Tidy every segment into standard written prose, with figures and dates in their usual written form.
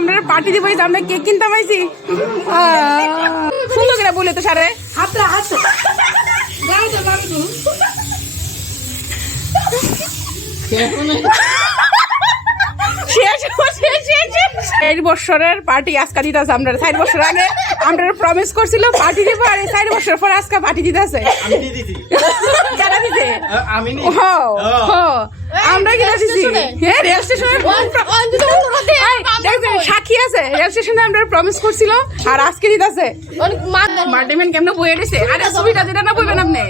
আমরা পার্টি দিব, আমরা কেক কিনতে পাইছি। সুন্দর করে বলে তো সারে এই বছরের পার্টি আজকে দিতেছে। আমরা 4 বছর আগে আমরা প্রমিস করছিল পার্টি দিব, আর 4 বছর পর আজকে পার্টি দিতেছে। আমরা কি দিছি? হ্যাঁ, রেল স্টেশনে সাক্ষী আছে, রেল স্টেশনে আমরা প্রমিস করছিল, আর আজকে দিতেছে। মার্টিমেন কেমন বইয়ে দিছে? আরে ছবিটা যেটা না বইবেন আপনি,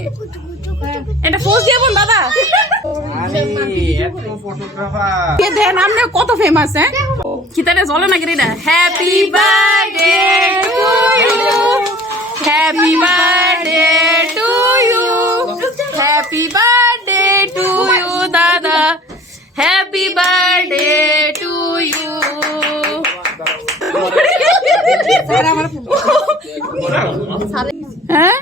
এটা পোজ দিয়ে বোন দাদা। দেন আপনি কত ফেমাস, হ্যাঁ কিতারে চলে না গেরি না। Happy birthday to you, happy birthday to you, happy birthday to you দাদা, হ্যাপি বার্থডে টু ইউ। হ্যাঁ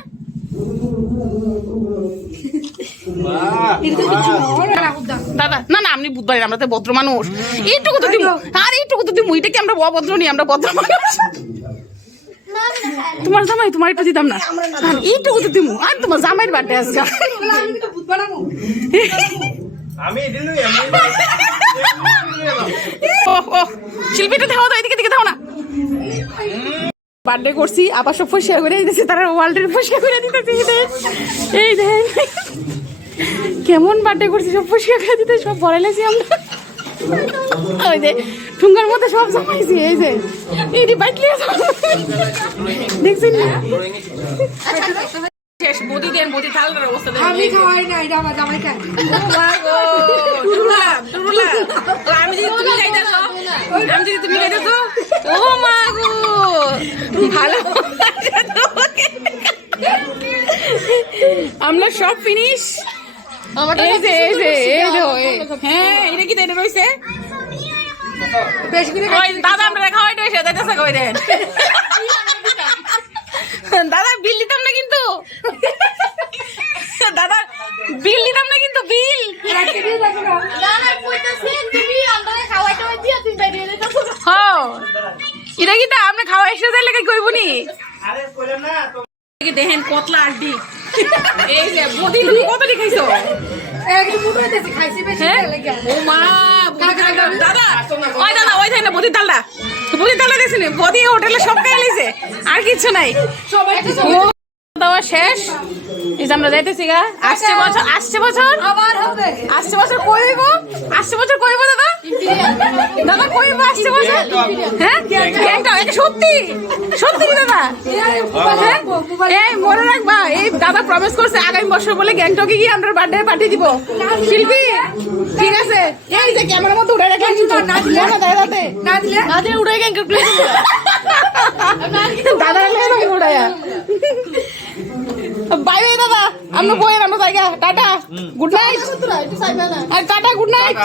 দাদা না না, আপনি বুধবার, আমরা তো ভদ্র মানুষ, এইটুকু তো দিব। আর এইটুকু তো দিব, এটা কি আমরা অভদ্র নি? আমরা ভদ্র মানুষ। তোমার জামাই, তোমার একটু দিতাম না, এইটুকু তো দিব। আর তোমার জামাইয়ের বার্থডে আজকে। শিল্পীটা দেখাও তো, এদিকে দিকে দাও না। বার্থডে করছি, আবার সব পরিষ্কার করে দিতেছে, তারা ওয়ার্ল্ডের পরিষ্কার করে দিতেছে। এই দেন কেমন বার্থডে করছি, সব পরিষ্কার করে দিতে, সব বড়াইছি আমরা। ওই যে ঠুঙ্গার মধ্যে সব জমাইছি। এই যে এই বাইক নিয়ে দেখছেন শেষ বদি দেন, বদি থালার অবস্থা দেন। আমি খাওয়াই না, এটা আমার জামাই খায়। আমি যদি তুমি খাইতেছো, আমি যদি তুমি খাইতেছো, ও মা গো ভালো। আমরা সব ফিনিশ। এই যে এই যে এই যে, হ্যাঁ এটা কি দেন রইছে দাদা, আমরা খাওয়াই রয়েছে দিতেছে কই দেন দাদা। বিল দিতাম না কিন্তু দাদা, বিল দিতাম না কিন্তু, বিল এটা কি তা আমরা খাওয়া এসে যাই লেগে কইব নি? দেখেন কতলা আড্ডি। এই যে বদি তুমি কত খাইছো? দাদা ওই থাই না বদির ডালটা, বদির ডালটা দেখছি না, বদি হোটেলে সব খাই লাইছে, আর কিছু নাই। দাওয়া শেষ। এই যে আমরা যাইতেছি গা। আসছে বছর, আসছে বছর আবার হবে, আসছে বছর কইব, আসছে বছর কইব দাদা, দাদা কইব আসছে বছর। হ্যাঁ গ্যাংটা এটা সত্যি সত্যি দাদা। এই মনে রাখবা, এই দাদা প্রমিস করছে আগামী বছর বলে গ্যাংটকে গিয়ে আমরা বার্থডে পার্টি দিব। শিল্পী ঠিক আছে, এই যে ক্যামেরার মধ্যে উড়ে রাখলাম, কিন্তু না দিলে না দাদাতে, না দিলে উড়ে গ্যাংটক দাদা উড়াইয়া। বাই বাই দাদা, আমরা বইয়ের আমরা জায়গা। Tata, good night. Tata, good night.